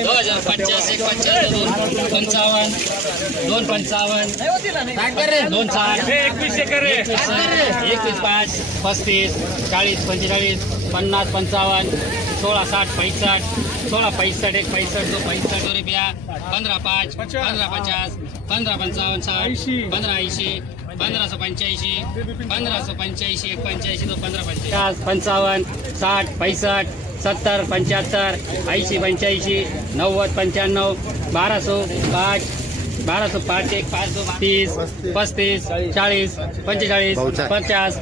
दो हजार पचास एक पचास दोन पंचावन्न दोन पंचावन्न दोन साठ एकवीस एकवीस पाच पस्तीस चाळीस पंचेचाळीस पन्नास पंचावन्न सोळा साठ पैसष्ट सोळा पैसष्ट एक पैसष्ट दो पैसष्ट रुपया पंधरा पाच पंधरा पचास पंधरा पंचावन्न साठ पंधरा ऐंशी पंधरा सौ पंच्याऐंशी पंधरा सौ पंच्याऐंशी एक पंच्याऐंशी दो पंधरा पंच्याऐंशी. पंचावन्न साठ पैसष्ट सत्तर पंच्याहत्तर ऐंशी पंच्याऐंशी नव्वद पंच्याण्णव बाराशे पाच बाराशे पाच एक पाच दो तीस पस्तीस चाळीस पंचेचाळीस पचास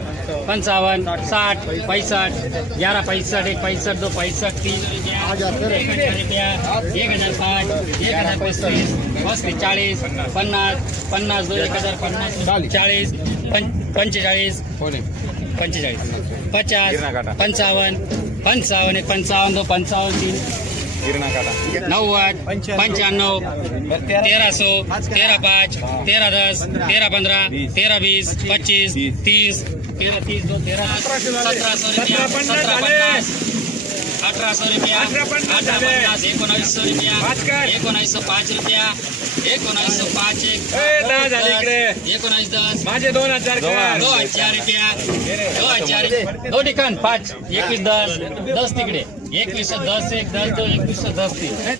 पंचावन्न साठ पैसष्ट ग्यारह पैसष्ट एक पैसष्ट दो पैसष्ट तीन एक हजार रुपया. एक हजार पाच एक हजार पस्तीस पस्तीस चाळीस पन्नास पन्नास दोन एक हजार पन्नास चाळीस. पंचेचाळीस पंचेचाळीस पचास पंचावन्न पंचावन्न एक पंचावन्न दो पंचावन्न तीन नव्वद पंच्याण्णव. तेरा. सौ तेरा पाच तेरा दस तेरा पंधरा तेरा वीस पच्चीस. तीस. तेरा तीस दो तेरा सतरा सतरा पन्नास अठरा सौ रुपया अठरा पन्नास एकोणावीस सौ रुपया एकोणावीस सौ पाच रुपया एकोणावीस सौ पाच एक. एकोणावीस दस माझे दोन हजार. दो हजार रुपया दो हजार दो ठिकाण पाच. एकवीस दस दस तिकडे. एकवीस दस एक दस दो एकवीस दस तीन.